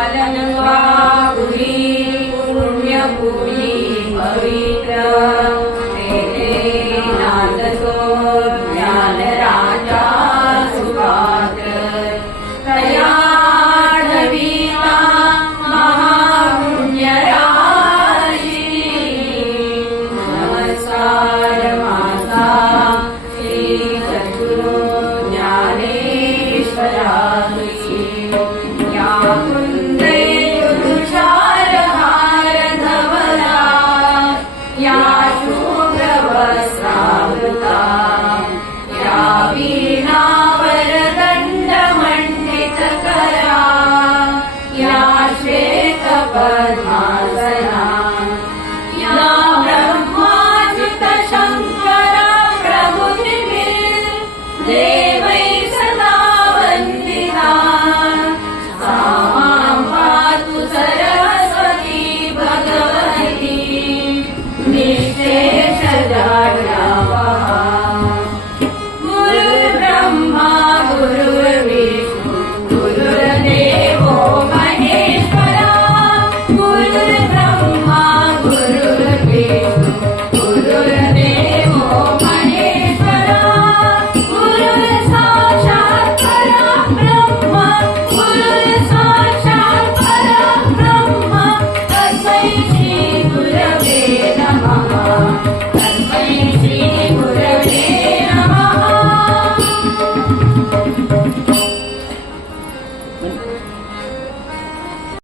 അലങ്കാകുലീ പുണ്യപൂജ Bhagavad